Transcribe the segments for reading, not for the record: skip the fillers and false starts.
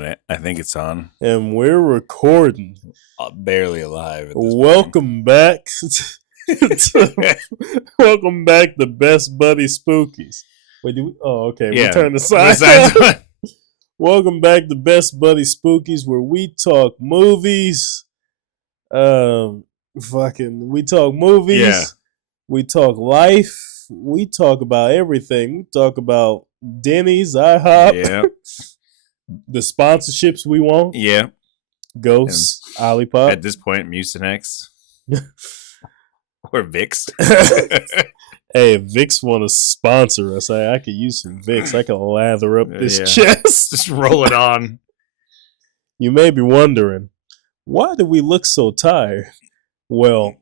minute. I think it's on. And we're recording. Barely alive. At this Welcome back. Welcome back to Best Buddy Spookies. Wait, okay. Yeah. We turn the signs on. Welcome back to Best Buddy Spookies, where we talk movies. We talk movies. Yeah. We talk life. We talk about everything. We talk about Denny's, IHOP. Yeah. The sponsorships we want. Yeah. Ghosts, Olipop. At this point, Mucinex. Or Vicks. Hey, if Vicks want to sponsor us, I could use some Vicks. I can lather up this chest. Just roll it on. You may be wondering, why do we look so tired? Well,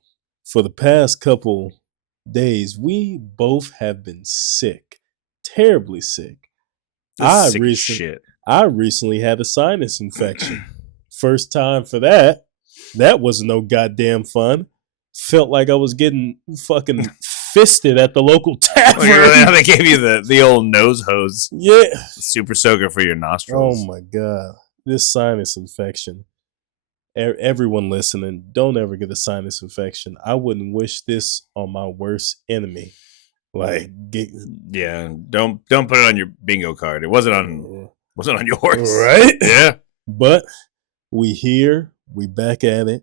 for the past couple days, we both have been sick. Terribly sick. I recently had a sinus infection. First time for that. That was no goddamn fun. Felt like I was getting fucking fisted at the local tavern. They gave you the old nose hose. Yeah. Super soaker for your nostrils. Oh my God. This sinus infection. Everyone listening, don't ever get a sinus infection. I wouldn't wish this on my worst enemy. Don't put it on your bingo card. It wasn't on yours. Right? Yeah. But we back at it.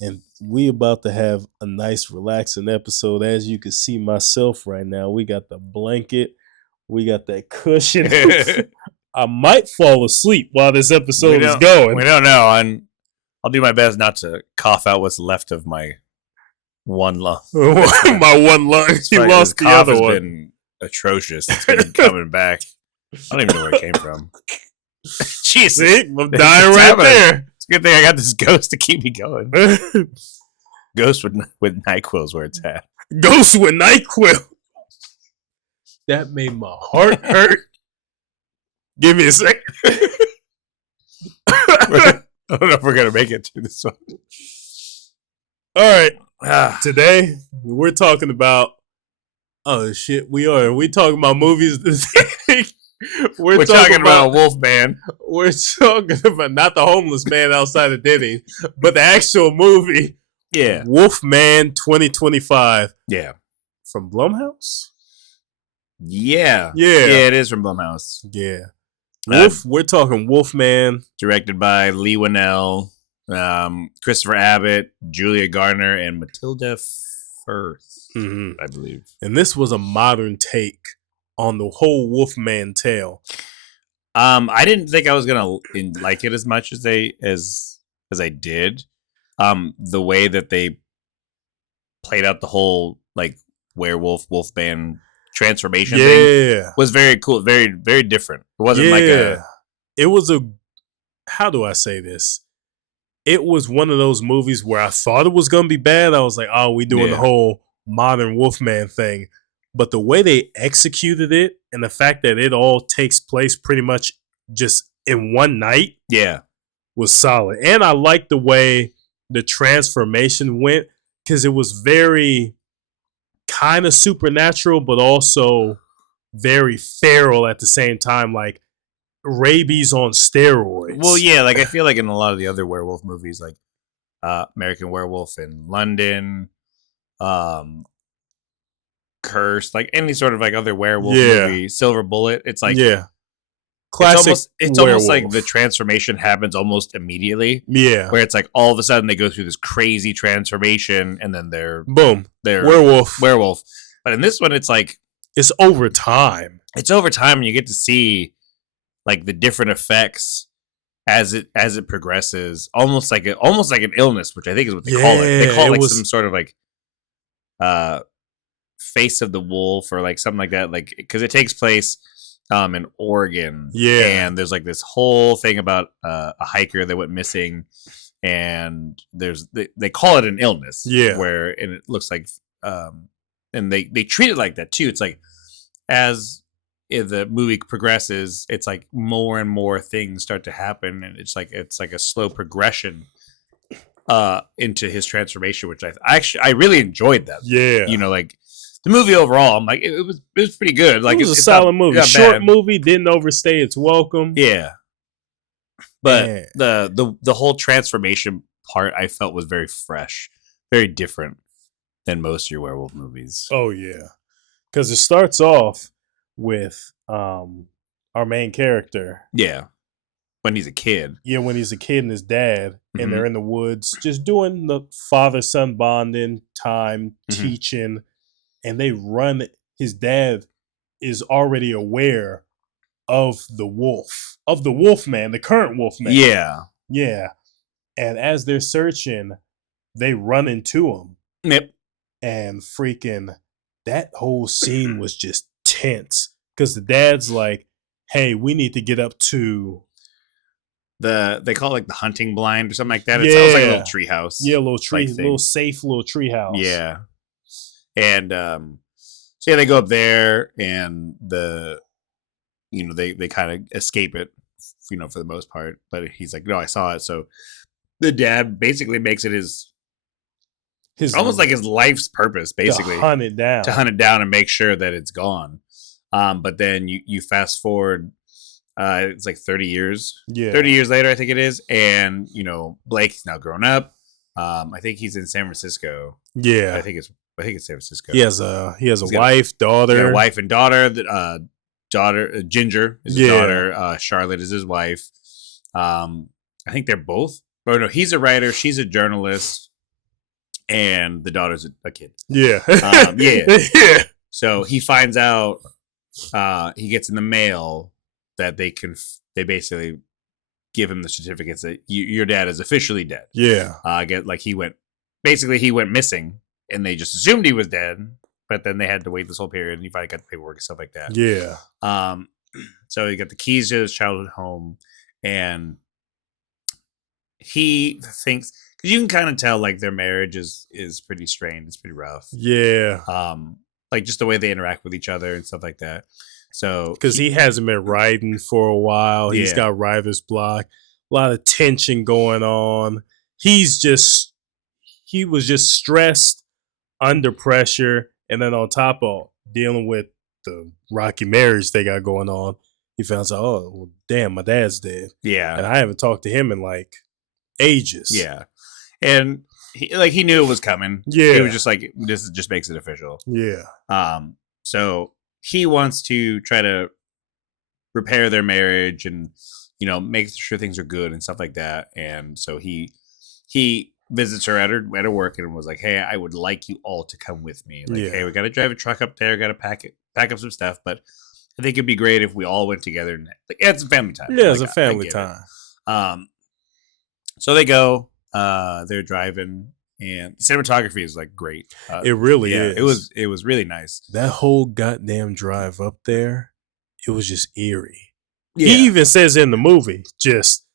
And we about to have a nice relaxing episode. As you can see myself right now, we got the blanket, we got that cushion. I might fall asleep while this episode is going. We don't know. I'll do my best not to cough out what's left of my one lung. My one lung. You lost the other one. It's been atrocious. It's been coming back. I don't even know where it came from. Jesus. See? I'm dying right there. It's a good thing I got this ghost to keep me going. Ghost with NyQuil is where it's at. Ghost with NyQuil. That made my heart hurt. Give me a second. I don't know if we're going to make it through this one. All right. Today, we're talking about... Oh, shit. We are. We talking about movies today. We're talking about Wolfman. We're talking about not the homeless man outside of Denny's, but the actual movie. Yeah. Wolfman 2025. Yeah. From Blumhouse? Yeah. Yeah. Yeah, it is from Blumhouse. Yeah. We're talking Wolfman. Directed by Lee Winnell, Christopher Abbott, Julia Garner, and Matilda Firth, I believe. And this was a modern take on the whole Wolfman tale. I didn't think I was gonna like it as much as I did. The way that they played out the whole like Wolfman transformation thing was very cool, very very different. It wasn't it was how do I say this? It was one of those movies where I thought it was gonna be bad. I was like, oh, we doing the whole modern Wolfman thing. But the way they executed it and the fact that it all takes place pretty much just in one night was solid. And I liked the way the transformation went because it was very kind of supernatural, but also very feral at the same time, like rabies on steroids. Well, yeah, like I feel like in a lot of the other werewolf movies, like American Werewolf in London, Cursed, like any sort of like other werewolf movie, Silver Bullet, it's like classic. It's almost like the transformation happens almost immediately. Yeah, where it's like all of a sudden they go through this crazy transformation and then they're werewolf. But in this one, it's like it's over time. It's over time, and you get to see like the different effects as it progresses, almost like an illness, which I think is what they call it. They call it like some sort of like Face of the Wolf or like something like that, like because it takes place in Oregon, and there's like this whole thing about a hiker that went missing, and they call it an illness, and it looks like and they treat it like that too. It's like as the movie progresses, it's like more and more things start to happen, and it's like a slow progression into his transformation, which I really enjoyed that. Like the movie overall, I'm like, it was pretty good. Like it was a solid movie. Short movie, didn't overstay its welcome. Yeah. But the whole transformation part I felt was very fresh, very different than most of your werewolf movies. Oh yeah, because it starts off with our main character. Yeah, when he's a kid. Yeah, when he's a kid and his dad, and they're in the woods, just doing the father-son bonding time, teaching, and they run. His dad is already aware of the wolf, the current wolf man. Yeah. Yeah. And as they're searching, they run into him. Yep. And freaking that whole scene was just tense. Because the dad's like, hey, we need to get up to they call it like the hunting blind or something like that. It sounds like a little tree house. Yeah, a little tree, little safe little tree house. Yeah. And so yeah, they go up there and they kind of escape it, for the most part. But he's like, no, I saw it. So the dad basically makes it his almost like his life's purpose, basically. To hunt it down and make sure that it's gone. But then you fast forward, it's like 30 years. Yeah. 30 years later, I think it is. And, Blake's now grown up. I think he's in San Francisco. Yeah. I think it's San Francisco. He has a wife, daughter. A wife and daughter. Daughter Ginger is his daughter. Charlotte is his wife. I think they're both. Oh no, he's a writer. She's a journalist, and the daughter's a kid. Yeah. Yeah. So he finds out. He gets in the mail that they basically give him the certificates that your dad is officially dead. Yeah. He went missing, and they just assumed he was dead. But then they had to wait this whole period, and he finally got the paperwork and stuff like that. Yeah. So he got the keys to his childhood home, and he thinks, because you can kind of tell like their marriage is pretty strained. It's pretty rough. Yeah. Like just the way they interact with each other and stuff like that. So because he hasn't been writing for a while. He's got writer's block. A lot of tension going on. He was just stressed, under pressure. And then on top of dealing with the rocky marriage they got going on, he found out, oh, well, damn, my dad's dead. Yeah. And I haven't talked to him in like ages. Yeah. And he knew it was coming. Yeah. He was just like, this just makes it official. Yeah. So he wants to try to repair their marriage and, make sure things are good and stuff like that. And so he visits her at her work and was like, hey, I would like you all to come with me. Like, hey, we got to drive a truck up there. Got to pack up some stuff. But I think it'd be great if we all went together and it's some family time. Yeah, it's a family time. So they go, they're driving, and the cinematography is like great. It really is. It was really nice. That whole goddamn drive up there, it was just eerie. Yeah. He even says in the movie, just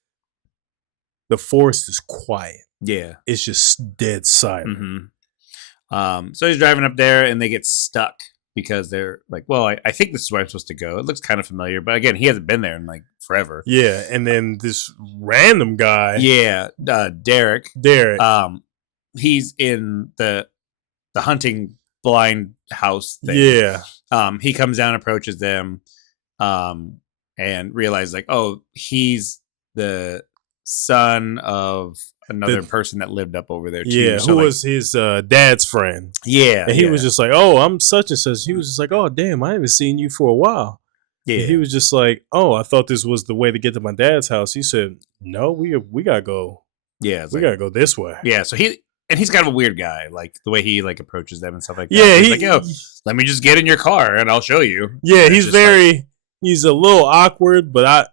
the forest is quiet. Yeah. It's just dead silent. Mm-hmm. So he's driving up there and they get stuck because they're like, well, I think this is where I'm supposed to go. It looks kind of familiar, but again, he hasn't been there in like forever. Yeah. And then this random guy. Yeah. Derek. He's in the hunting blind house thing. Yeah. He comes down, approaches them, and realizes like, oh, he's the son of another person that lived up over there too. Yeah, so who was his dad's friend. Yeah. And he was just like, oh, I'm such and such. He was just like, oh, damn, I haven't seen you for a while. Yeah. And he was just like, oh, I thought this was the way to get to my dad's house. He said, no, we gotta go. Yeah. We gotta go this way. Yeah. So he's kind of a weird guy, like the way he like approaches them and stuff like that. Yeah. He's like, yo, let me just get in your car and I'll show you. Yeah, he's a little awkward, but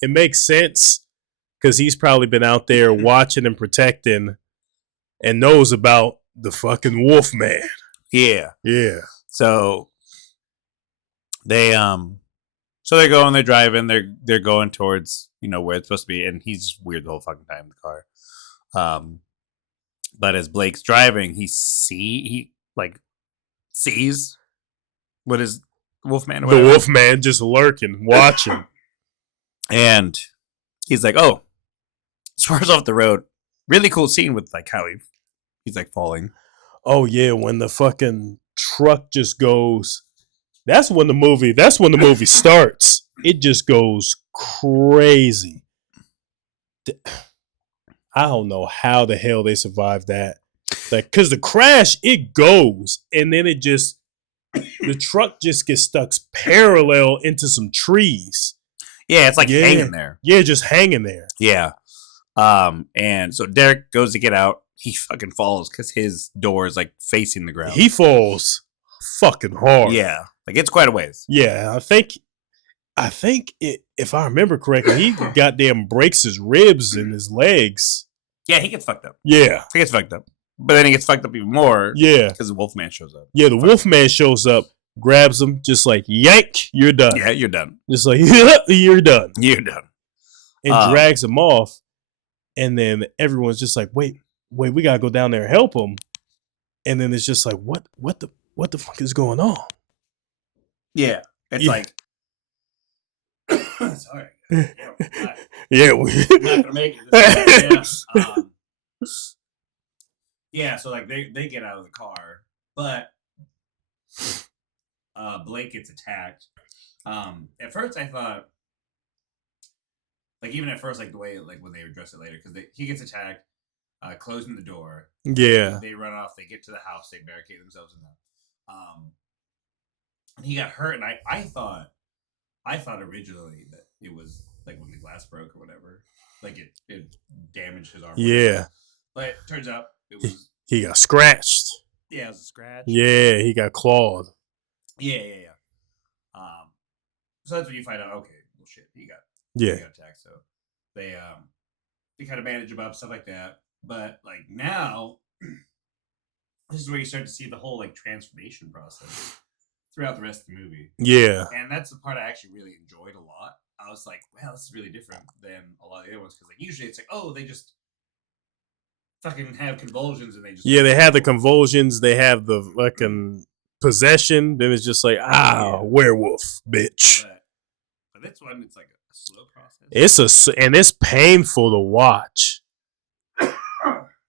it makes sense. Because he's probably been out there watching and protecting and knows about the fucking wolf man. Yeah. Yeah. So they're going, they're driving, they're going towards, where it's supposed to be, and he's just weird the whole fucking time in the car. But as Blake's driving, he sees what is Wolfman? The Wolfman just lurking, watching. And he's like, oh, swerves off the road. Really cool scene with like how he's like falling. Oh yeah, when the fucking truck just goes. That's when the movie starts. It just goes crazy. I don't know how the hell they survived that. Like, cause the crash, it goes, and then it just the truck just gets stuck parallel into some trees. Yeah, it's like hanging there. Yeah, just hanging there. Yeah. And so Derek goes to get out. He fucking falls because his door is like facing the ground. He falls fucking hard. Yeah, like it's quite a ways. Yeah, I think if I remember correctly, he goddamn breaks his ribs and his legs. Yeah, he gets fucked up. Yeah, he gets fucked up. But then he gets fucked up even more. Yeah, because the Wolfman shows up. Yeah, the Wolfman shows up, grabs him, just like yank, you're done. Yeah, you're done. Just like you're done. You're done. And drags him off, and then everyone's just like, wait, we gotta go down there and help him. And then it's just like, what the fuck is going on? Yeah, it's like. Sorry. Yeah, I'm not gonna make it. Yeah, so like they get out of the car, but Blake gets attacked. At first, I thought, like even at first, like the way like when they address it later, because he gets attacked, closing the door. Yeah, they run off. They get to the house. They barricade themselves in there. And he got hurt, and I thought originally that it was like when the glass broke or whatever, like it damaged his arm. Yeah, but it turns out it was he got scratched. Yeah, it was a scratch. Yeah, he got clawed. Yeah. So that's when you find out. Okay, well, shit, he got attacked. So they kind of manage him up, stuff like that. But like now, this is where you start to see the whole like transformation process throughout the rest of the movie. Yeah. And that's the part I actually really enjoyed a lot. I was like, wow, this is really different than a lot of the other ones. Because like usually it's like, oh, they just fucking have convulsions and they just... Yeah, they have the convulsions. They have the fucking possession. Then it's just like, werewolf, bitch. But this one, it's like a slow process. It's painful to watch.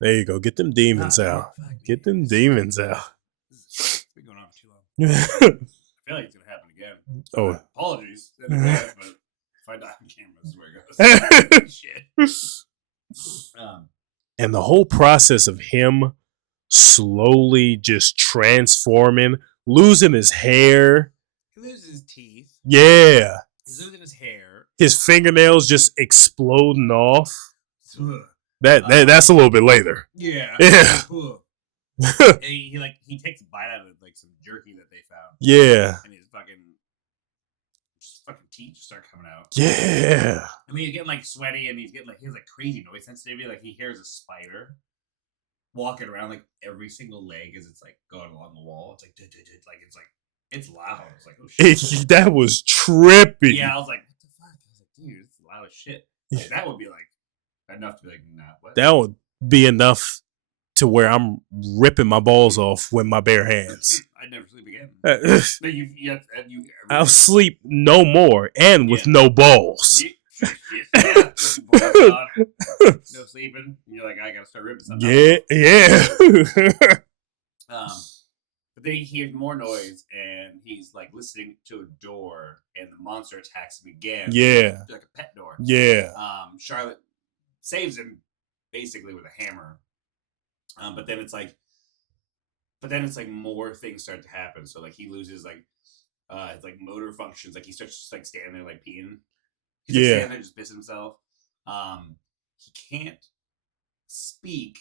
There you go. Get them demons out. Get them demons out. It's been going on for too long. I feel like it's gonna happen again. Oh, apologies in advance, but if I die on camera, this is where it goes. Shit. And the whole process of him slowly just transforming, losing his hair. He loses his teeth. Yeah. He's losing his hair. His fingernails just exploding off. That's a little bit later. Yeah. he takes a bite out of like some jerky that they found. Yeah. And his fucking teeth just start coming out. Yeah. I mean, he's getting like sweaty, and he has like crazy noise sensitivity. Like he hears a spider walking around like every single leg as it's like going along the wall. It's like it's loud. It's like, oh shit. That was trippy. Yeah, I was like, what the fuck? I was like, dude, it's loud as shit. Like, that would be like enough to be like, nah, what? That would be enough to where I'm ripping my balls off with my bare hands. I'd never sleep again. I'll sleep no more and with no balls. No sleeping. You're like, I gotta start ripping something. Yeah. But then he hears more noise, and he's like listening to a door, and the monster attacks him again. Yeah. Like a pet door. Yeah. Charlotte saves him basically with a hammer. But then it's like more things start to happen. So like he loses like his like motor functions. Like he starts just like standing there like peeing. He's like standing there just pissing himself. He can't speak,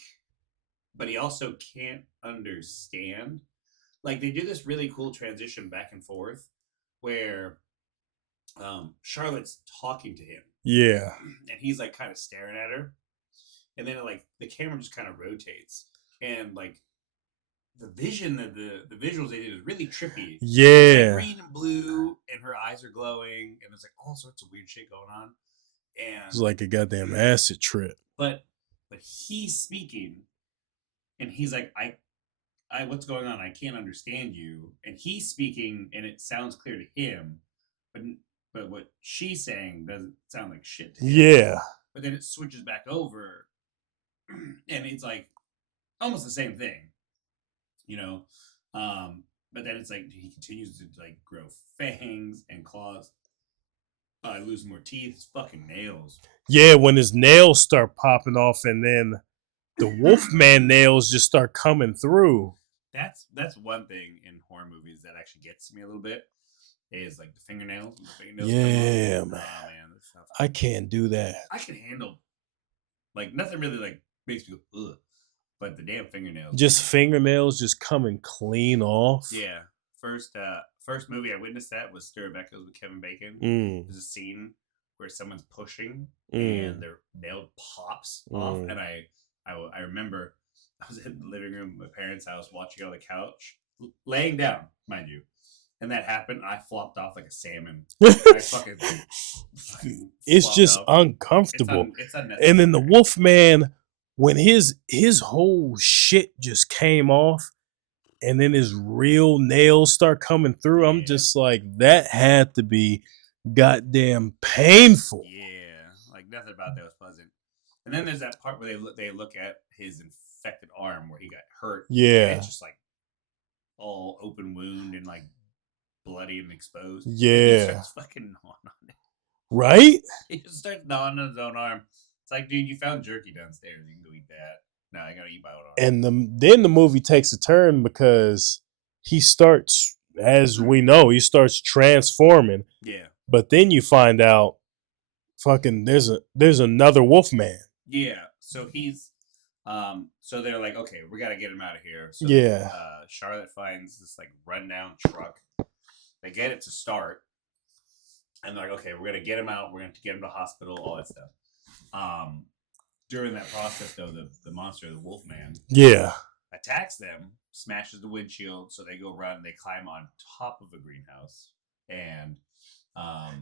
but he also can't understand. Like they do this really cool transition back and forth where Charlotte's talking to him. Yeah. And he's like kind of staring at her. And then like the camera just kind of rotates, and like the vision that the visuals they did is really trippy. Yeah, it's like green and blue, and her eyes are glowing, and there's like all sorts of weird shit going on. And it's like a goddamn acid trip. But he's speaking, and he's like, I what's going on? I can't understand you. And he's speaking, and it sounds clear to him, but what she's saying doesn't sound like shit to him. Yeah. But then it switches back over, and it's like almost the same thing, you know. But then it's like he continues to like grow fangs and claws. I lose more teeth. His fucking nails. Yeah, when his nails start popping off, and then the Wolfman nails just start coming through. That's one thing in horror movies that actually gets me a little bit. Is like the fingernails. Yeah, man. Oh man, I can't do that. I can handle like nothing really like makes me go ugh, but the damn fingernails. Just fingernails just coming clean off. Yeah. First movie I witnessed that was Stir Echoes with Kevin Bacon. There's a scene where someone's pushing and their nail pops off, and I remember I was in the living room of my parents' house watching on the couch, laying down, mind you. And that happened. I flopped off like a salmon. It's just uncomfortable. It's and then the Wolfman, when his whole shit just came off, and then his real nails start coming through, I'm just like, that had to be goddamn painful. Yeah, like nothing about that was pleasant. And then there's that part where they look at his infected arm where he got hurt. Yeah, and it's just like all open wound and like bloody and exposed. Yeah. He starts fucking gnawing on it. Right? He just starts gnawing on his own arm. It's like, dude, you found jerky downstairs. You can go eat that. No, I gotta eat my own arm. And then the movie takes a turn because he starts, as we know, he starts transforming. Yeah. But then you find out, fucking, there's another Wolfman. Yeah. So he's, so they're like, okay, we gotta get him out of here. So yeah. Charlotte finds this like rundown truck. They get it to start, and they're like, okay, we're gonna get him out. We're gonna get him to the hospital, all that stuff. During that process, though, the monster, the Wolfman, attacks them, smashes the windshield, so they go run. They climb on top of a greenhouse, and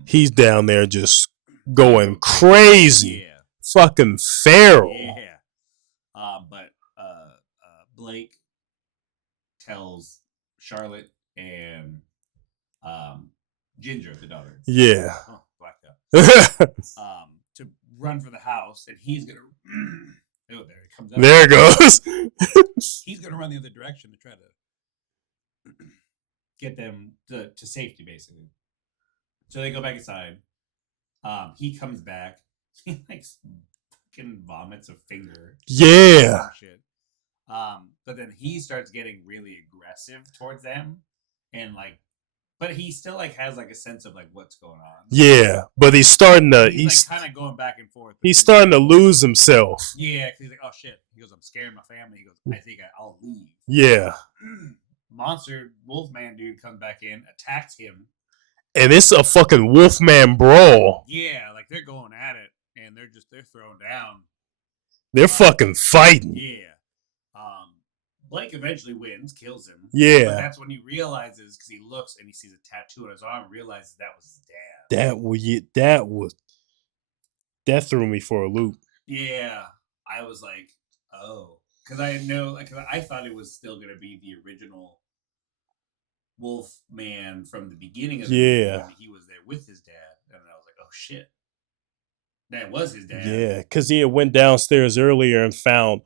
he's down there just going crazy, fucking feral. Yeah. But Blake tells Charlotte and Ginger, the daughter. Yeah. Oh, blacked out. To run for the house, and he's gonna. Oh, there it comes out. There it goes. He's gonna run the other direction to try to get them to safety, basically. So they go back inside. He comes back. He like fucking vomits a finger. Yeah. Shit. But then he starts getting really aggressive towards them, and like, but he still like has like a sense of like what's going on. Yeah, but he's starting to. He's like, kind of going back and forth. He's starting to lose himself. Yeah, because he's like, oh shit. He goes, I'm scaring my family. He goes, I think I'll leave. Yeah. Monster Wolfman dude comes back in, attacks him. And it's a fucking Wolfman brawl. Yeah, like they're going at it, and they're thrown down. They're fucking fighting. Yeah. Blake eventually wins, kills him. Yeah. But that's when he realizes, because he looks and he sees a tattoo on his arm, realizes that was his dad. That threw me for a loop. Yeah. I was like, oh. Because I know, like, I thought it was still going to be the original Wolfman from the beginning of the movie. He was there with his dad. And I was like, oh shit. That was his dad. Yeah, because he had went downstairs earlier and found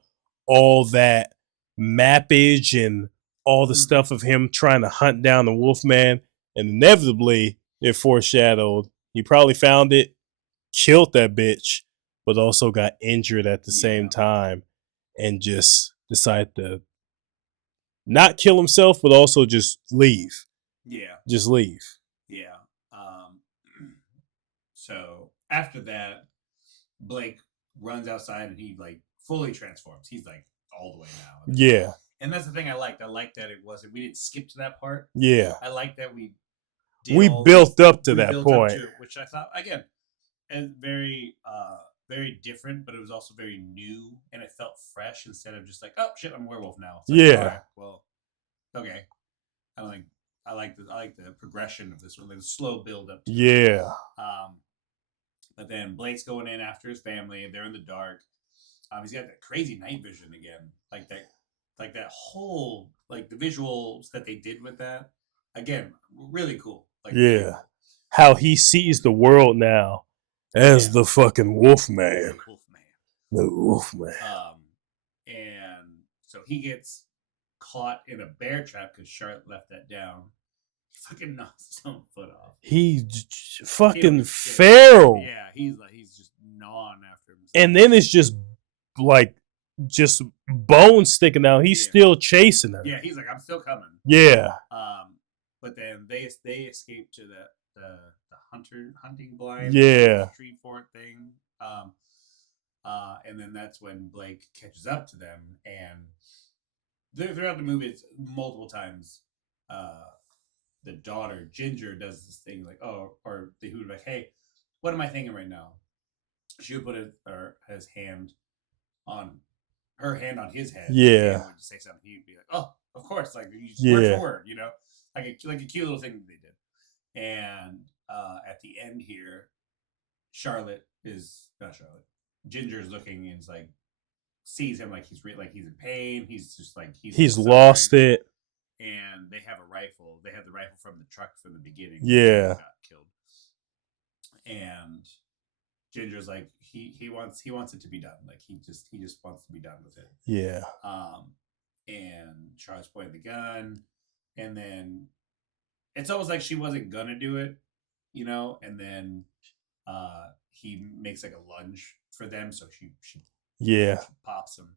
all that mappage and all the stuff of him trying to hunt down the Wolfman, and inevitably it foreshadowed he probably found it, killed that bitch, but also got injured at the same time, and just decided to not kill himself, but also just leave. Yeah. Just leave. Yeah. So after that, Blake runs outside and he like fully transforms. He's like all the way now. Yeah. And that's the thing I liked. I liked that we didn't skip to that part. Yeah. I liked that we built up to that point. Which I thought, again, and very different, but it was also very new, and it felt fresh instead of just like, oh shit, I'm a werewolf now. It's like, all right, well, okay. I like the progression of this one, the slow build up. But then Blake's going in after his family. They're in the dark. He's got that crazy night vision again, like that whole like the visuals that they did with that. Again, really cool. Like, how he sees the world now as the fucking Wolfman. The Wolfman. And so he gets caught in a bear trap because Charlotte left that down. fucking knocks his own foot off. He's fucking feral. Yeah, he's just gnawing after him. And then it's just like bones sticking out. He's still chasing her. Yeah, he's like, I'm still coming. Yeah. But then they escape to the hunting blind street fort thing. And then that's when Blake catches up to them, and throughout the movie, it's multiple times. The daughter Ginger does this thing like, oh, or he would be like, hey, what am I thinking right now? She would put his hand on her hand on his head. Yeah. Would say something. He'd be like, oh, of course, like you just word for word, like a cute little thing that they did. And at the end here, Ginger's looking and is like, sees him like he's in pain. He's just like he's lost it. And they have a rifle. They have the rifle from the truck from the beginning. Yeah. Got killed. And Ginger's like he wants it to be done. Like he just wants to be done with it. Yeah. And Charles pointed the gun, and then it's almost like she wasn't gonna do it, and then he makes like a lunge for them, so she pops him.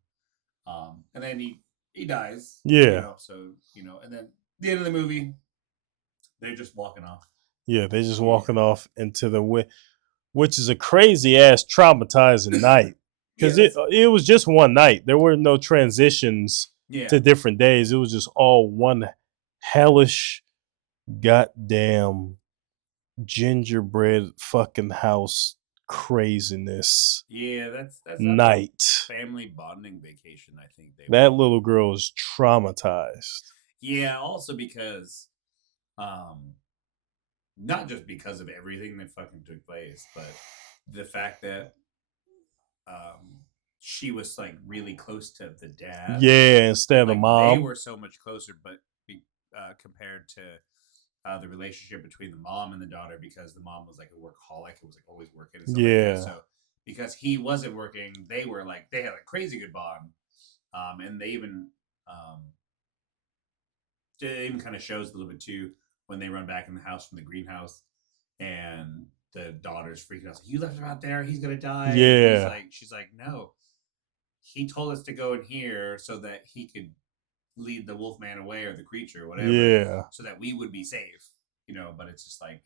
And then he dies. Yeah. And then the end of the movie, they're just walking off. Yeah, they're just walking off into the which is a crazy ass traumatizing night. Because it was just one night. There were no transitions to different days. It was just all one hellish goddamn gingerbread fucking house craziness. Yeah, that's night. Family bonding vacation, I think. That little girl is traumatized. Yeah, also because not just because of everything that fucking took place, but the fact that she was like really close to the dad. Yeah, instead of the mom. They were so much closer, but compared to the relationship between the mom and the daughter, because the mom was like a workaholic, it was like always working. And yeah. Like that. So because he wasn't working, they had a crazy good bond. And they even kind of shows a little bit too when they run back in the house from the greenhouse, and the daughter's freaking out. Like, you left him out there. He's gonna die. Yeah. She's like, no. He told us to go in here so that he could lead the wolfman away, or the creature, or whatever. Yeah. So that we would be safe, But it's just like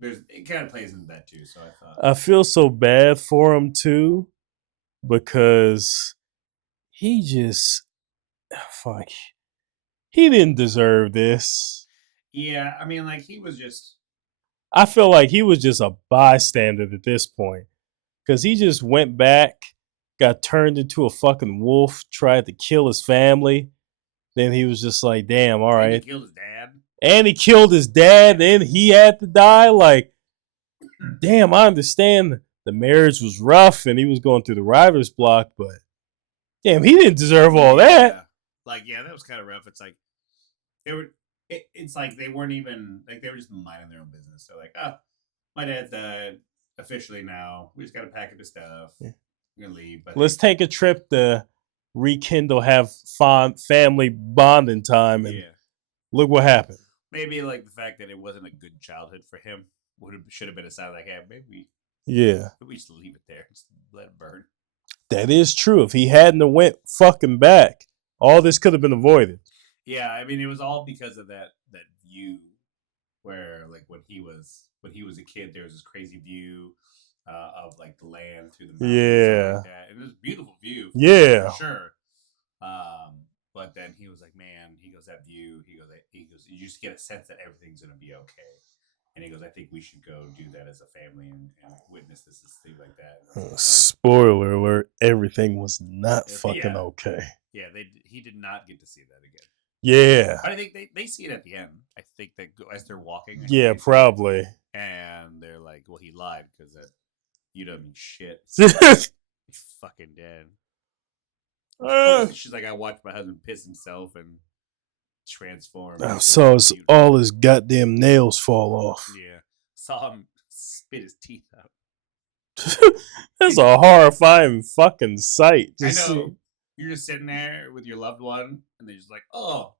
it kind of plays into that too. So I feel so bad for him too, because he just he didn't deserve this. Yeah, I mean, like he was just. I feel like he was just a bystander at this point, because he just went back, got turned into a fucking wolf, tried to kill his family. Then he was just like, damn, all right. And he killed his dad. And he killed his dad, and he had to die. Like, damn, I understand the marriage was rough and he was going through the writer's block, but damn, he didn't deserve all that. That was kind of rough. It's like they were. It's like they weren't even like they were just minding their own business. So like, my dad's died officially now. We just got to pack up his stuff. Yeah. We're gonna leave. But let's take a trip to rekindle, have fun family bonding time, and look what happened. Maybe like the fact that it wasn't a good childhood for him should have been a sign like, hey, maybe we just leave it there, just let it burn. That is true. If he hadn't went fucking back, all this could have been avoided. Yeah, I mean, it was all because of that view, where like when he was a kid, there was this crazy view of like the land through the mountains, and like that. And it was a beautiful view, for sure. But then he was like, man, he goes, that view, he goes, you just get a sense that everything's gonna be okay. And he goes, I think we should go do that as a family and witness this thing like that. Spoiler alert: everything was not fucking okay. Yeah, he did not get to see that again. Yeah. But I think they see it at the end. I think that as they're walking. Yeah, probably. And they're like, well, he lied because you don't mean shit. He's fucking dead. She's like, I watched my husband piss himself and transform. I saw all his goddamn nails fall off. Yeah. Saw him spit his teeth out. That's a horrifying fucking sight. I know. You're just sitting there with your loved one, and they're just like, oh,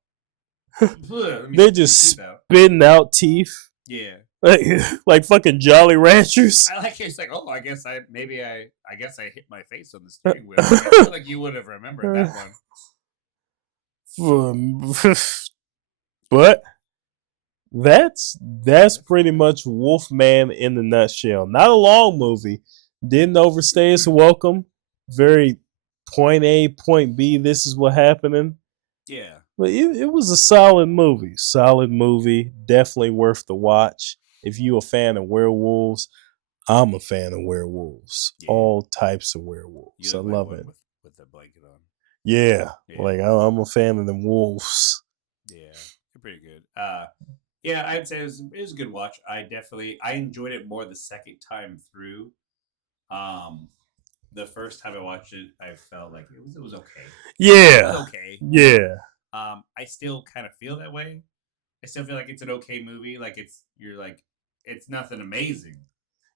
They're just spitting out teeth. Yeah. Like fucking Jolly Ranchers. I like it's like, oh, I guess I hit my face on the steering wheel. I feel like you would have remembered that one. But that's pretty much Wolfman in the nutshell. Not a long movie. Didn't overstay its welcome. Very point A, point B. This is what happening. Yeah. But it was a solid movie. Solid movie. Definitely worth the watch. If you a fan of werewolves, I'm a fan of werewolves. Yeah. All types of werewolves. I love it. With the blanket on. Yeah. Like I'm a fan of them wolves. Yeah. They're pretty good. Yeah, I'd say it was a good watch. I enjoyed it more the second time through. The first time I watched it, I felt like it was okay. Yeah. It was okay. Yeah. I still kind of feel that way. I still feel like it's an okay movie. Like it's nothing amazing.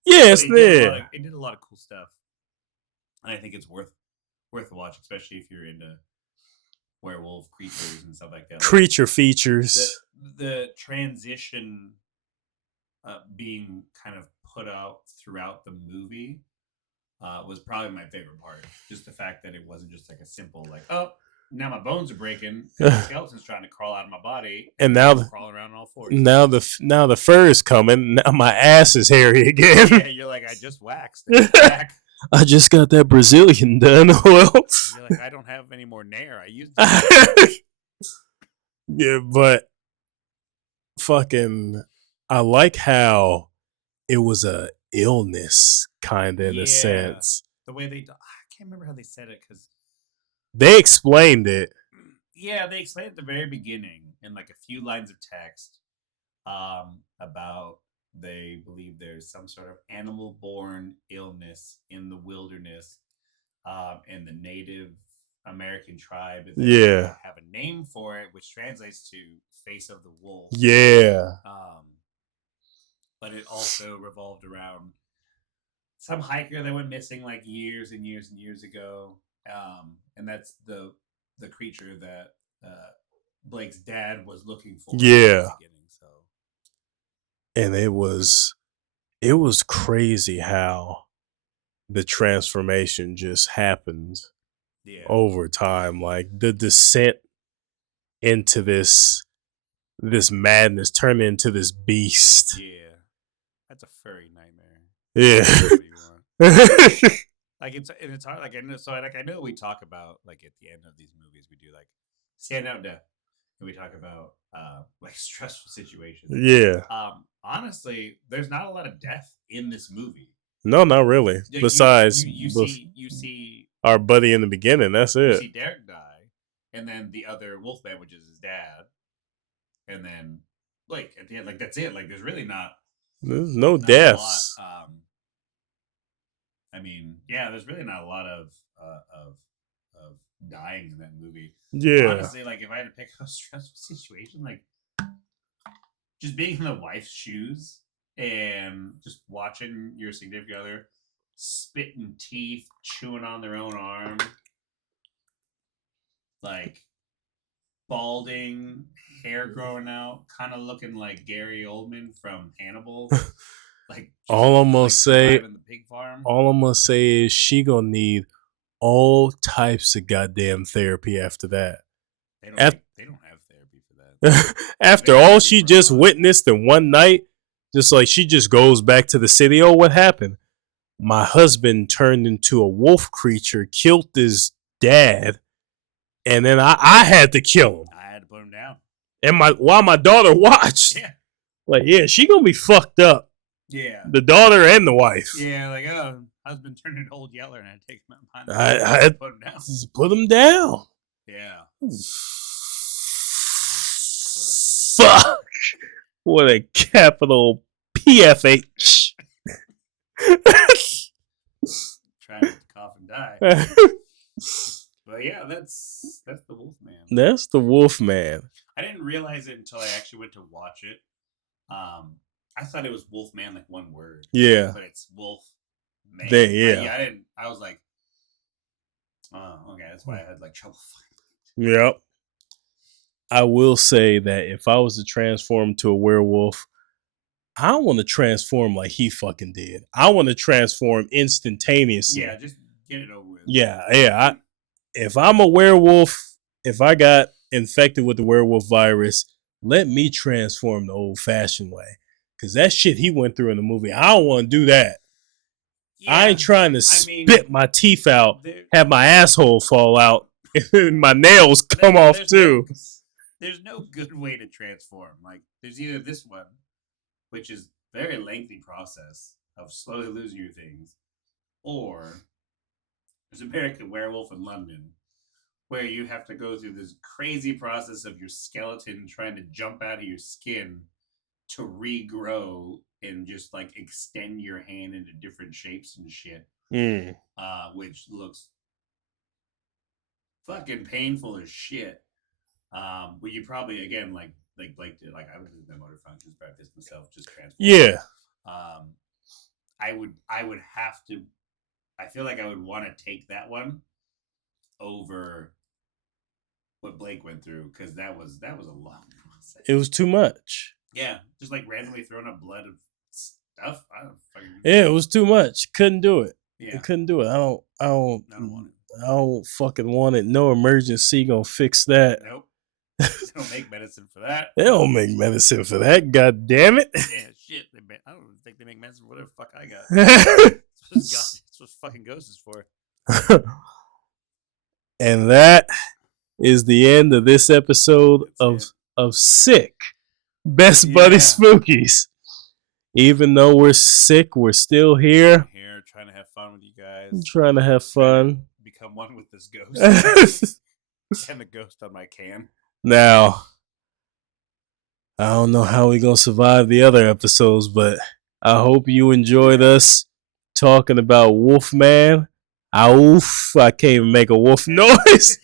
Yeah, it's there. It did a lot of cool stuff, and I think it's worth a watch, especially if you're into werewolf creatures and stuff like that. Creature features. The transition being kind of put out throughout the movie was probably my favorite part. Just the fact that it wasn't just like a simple like, oh, now my bones are breaking. The skeleton's trying to crawl out of my body, and now crawling around on all fours. Now the fur is coming. Now my ass is hairy again. Yeah, you're like, I just waxed. Back. I just got that Brazilian done. Well, you're like, I don't have any more nair. I used it. Yeah, but fucking, I like how it was a illness, kind of in a sense. The way I can't remember how they said it because they explained it. Yeah, they explained it at the very beginning in like a few lines of text about they believe there's some sort of animal-born illness in the wilderness, and the Native American tribe have a name for it, which translates to face of the wolf. Yeah. But it also revolved around some hiker that went missing like years and years and years ago. And that's the creature that Blake's dad was looking for. Yeah. And it was crazy how the transformation just happened over time. Like the descent into this madness turned into this beast. Yeah. That's a furry nightmare. Yeah. Like it's hard. Like I know we talk about like at the end of these movies we do like stand out death, and we talk about like stressful situations. Yeah. Honestly, there's not a lot of death in this movie. No, not really. Like, besides, you see our buddy in the beginning. That's it. You see Derek die, and then the other Wolfman, which is his dad, and then like at the end, like that's it. Like there's really there's no deaths. I mean, yeah, there's really not a lot of dying in that movie. Yeah. Honestly, like if I had to pick a stressful situation, like just being in the wife's shoes and just watching your significant other spitting teeth, chewing on their own arm, like balding, hair growing out, kind of looking like Gary Oldman from Hannibal. Like all I'm gonna say, the pig farm. All I'm gonna say is she gonna need all types of goddamn therapy after that. They don't have therapy for that. After all she just witnessed in one night, just like she just goes back to the city. Oh, what happened? My husband turned into a wolf creature, killed his dad, and then I had to kill him. I had to put him down. And while my daughter watched. Yeah. Like, yeah, she gonna be fucked up. Yeah. The daughter and the wife. Yeah, like, oh, husband turned into Old Yeller and I take him out behind I had to put him down. Put him down. Yeah. Fuck. What a capital PFH. Trying to cough and die. But yeah, that's the Wolfman. That's the Wolfman. I didn't realize it until I actually went to watch it. I thought it was Wolfman, like one word. Yeah. But it's Wolf Man. Yeah. I was like, oh, okay, that's why I had like trouble finding it. Yep. I will say that if I was to transform to a werewolf, I don't want to transform like he fucking did. I want to transform instantaneously. Yeah, just get it over with. Yeah. If I'm a werewolf, if I got infected with the werewolf virus, let me transform the old-fashioned way. Because that shit he went through in the movie, I don't want to do that. Yeah, I ain't trying to spit my teeth out, have my asshole fall out, and my nails come off too. There's no good way to transform. Like, there's either this one, which is a very lengthy process of slowly losing your things, or there's American Werewolf in London, where you have to go through this crazy process of your skeleton trying to jump out of your skin to regrow and just like extend your hand into different shapes and shit, which looks fucking painful as shit. But you probably again like Blake did, like I would do the motor functions, but I pissed myself just transform. Yeah. I would have to. I feel like I would want to take that one over what Blake went through, because that was a long process. It was too much. Yeah, just like randomly throwing up blood of stuff. I don't fucking. Yeah, it was too much. Couldn't do it. Yeah, I couldn't do it. I don't want it. I don't fucking want it. No emergency gonna fix that. Nope. They don't make medicine for that. They don't make medicine for that. God damn it. Yeah, shit. I don't think they make medicine for whatever the fuck I got. That's what fucking Ghost is for. And that is the end of this episode of Sick Best Buddy Spookies. Even though we're sick, we're still here. Here, trying to have fun with you guys. Trying to have fun. Become one with this ghost. And the ghost on my can. Now, I don't know how we're going to survive the other episodes, but I hope you enjoyed us talking about Wolfman. Oof, I can't even make a wolf noise.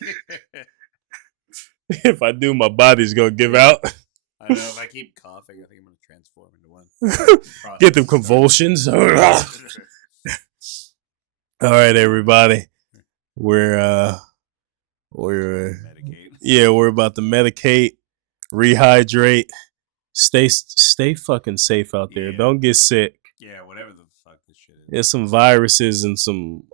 If I do, my body's going to give out. I know, if I keep coughing, I think I'm going to transform into one. Get them convulsions. All right, everybody. We're about to medicate, rehydrate. Stay fucking safe out there. Don't get sick. Yeah, whatever the fuck this shit is. There's some viruses and some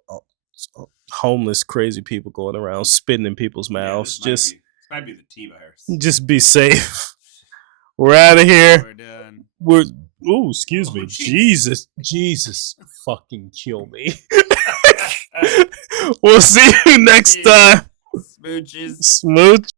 homeless, crazy people going around spitting in people's mouths. This might be the T virus. Just be safe. We're out of here. We're done. Excuse me. Jesus, fucking kill me. We'll see you next time. Smooches. Smooch.